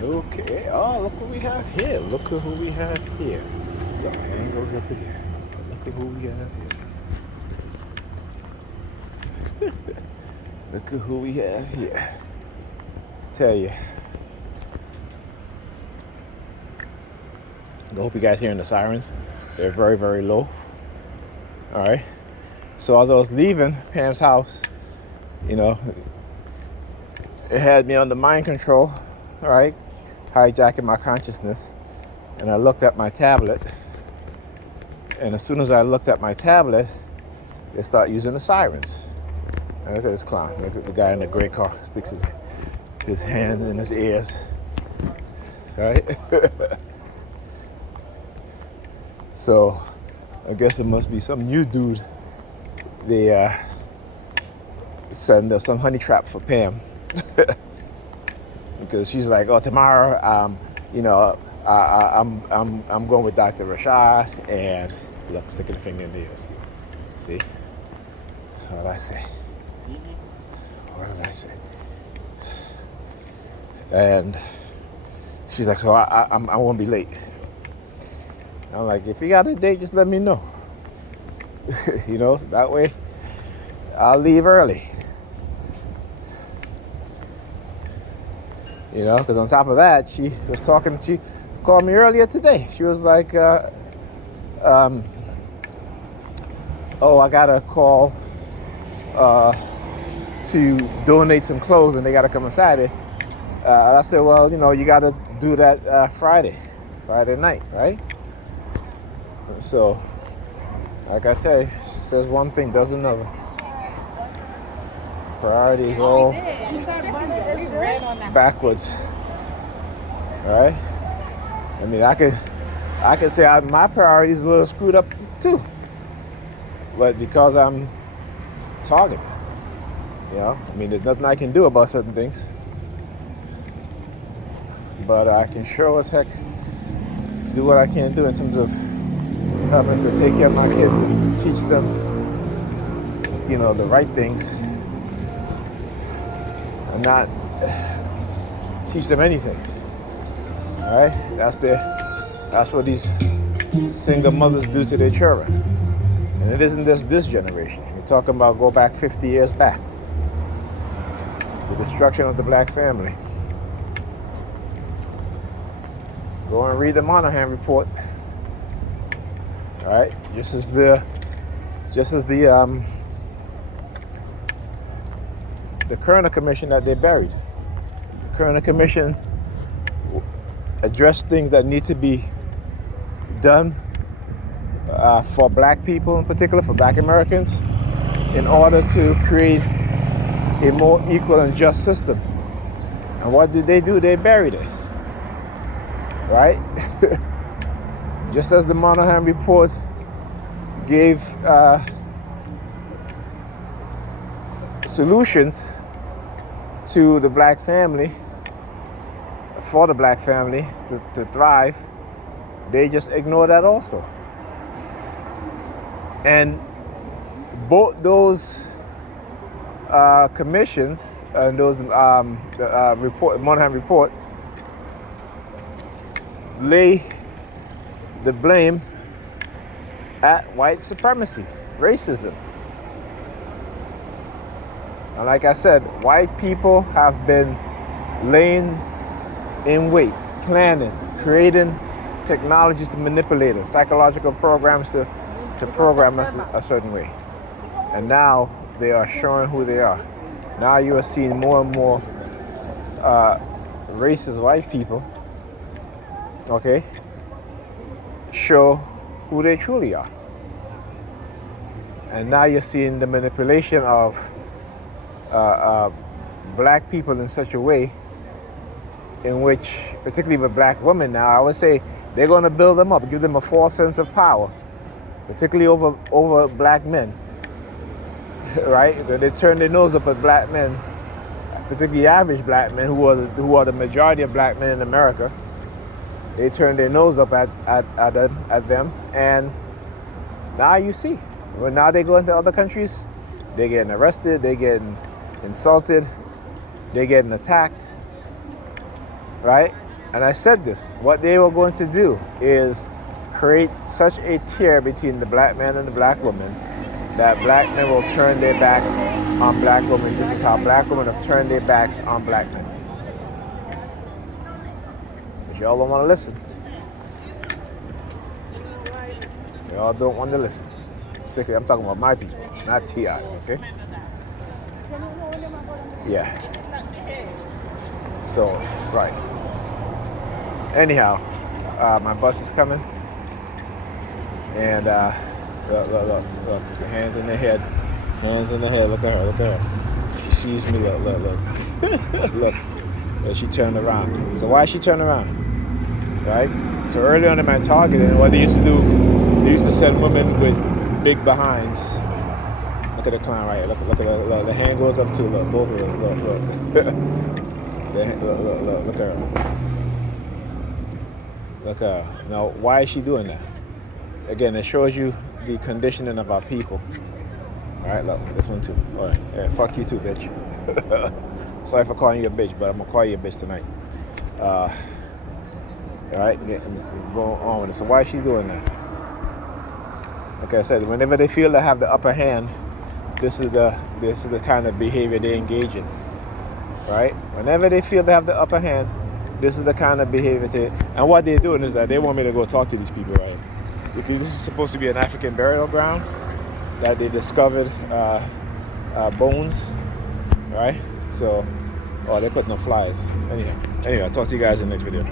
Okay. Oh, look what we have here. Look at who we have here. Your hand goes up again. Look at who we have here. Look at who we have here. Tell you. I hope you guys hearing the sirens. They're very, very low. All right. So as I was leaving Pam's house, you know, it had me under mind control. All right. Hijacking my consciousness. And I looked at my tablet. And as soon as I looked at my tablet, they start using the sirens. And look at this clown. Look at the guy in the gray car. Sticks his hands in his ears. Right? So I guess it must be some new dude. They send some honey trap for Pam. Because she's like, oh, tomorrow, you know, I'm going with Dr. Rashad, and look, sticking the finger in the ears. See? What did I say? What did I say? And she's like, so I won't be late. I'm like, if you got a date, just let me know. You know, that way I'll leave early. You know, because on top of that, she called me earlier today. She was like, oh, I got a call to donate some clothes and they got to come on Saturday. And I said, well, you know, you got to do that Friday night, right? So, like I tell you, she says one thing, does another. Priorities all backwards, right? I mean, I could say my priorities are a little screwed up too, but because I'm targeted, you know, I mean, there's nothing I can do about certain things, but I can sure as heck do what I can do in terms of having to take care of my kids and teach them, you know, the right things. And not teach them anything. All right? That's what these single mothers do to their children. And it isn't just this generation. You're talking about go back 50 years back. The destruction of the black family. Go and read the Monahan report. All right? Just as the Kerner Commission that they buried. The Kerner Commission addressed things that need to be done for black people in particular, for black Americans, in order to create a more equal and just system. And what did they do? They buried it. Right? Just as the Monahan report gave solutions to the black family, for the black family to thrive, they just ignore that also. And both those commissions and those Monahan report lay the blame at white supremacy, racism. And like I said, white people have been laying in wait, planning, creating technologies to manipulate us, psychological programs to program us a certain way. And now they are showing who they are. Now you are seeing more and more racist white people, okay, show who they truly are. And now you're seeing the manipulation of black people in such a way in which, particularly with black women now, I would say they're going to build them up, give them a false sense of power, particularly over black men, right? They turn their nose up at black men, particularly average black men who are the majority of black men in America. They turn their nose up at them, and now you see, when now they go into other countries, they're getting arrested, they're getting insulted, they're getting attacked, right? And I said this, what they were going to do is create such a tear between the black man and the black woman that black men will turn their back on black women, just as how black women have turned their backs on black men. But y'all don't want to listen. Y'all don't want to listen. Particularly, I'm talking about my people, not TI's, okay? Yeah. So, right. Anyhow, my bus is coming. And look, hands in the head. Hands in the head. Look at her. She sees me. Look. Look. And she turned around. So why is she turning around? Right? So early on in my targeting, what they used to do, they used to send women with big behinds. Look at the clown right here. Look at the hand goes up too. Look, both of them. Look. Look at her. Look at her. Now, why is she doing that? Again, it shows you the conditioning of our people. All right, look, this one too. All right, yeah, fuck you too, bitch. Sorry for calling you a bitch, but I'm gonna call you a bitch tonight. All right, going on with it. So why is she doing that? Like I said, whenever they feel they have the upper hand, this is the kind of behavior they engage in. Right? Whenever they feel they have the upper hand, this is the kind of behavior and what they're doing is that they want me to go talk to these people, right? Because this is supposed to be an African burial ground that they discovered bones, right? So, they're putting up flyers. Anyway, I'll talk to you guys in the next video.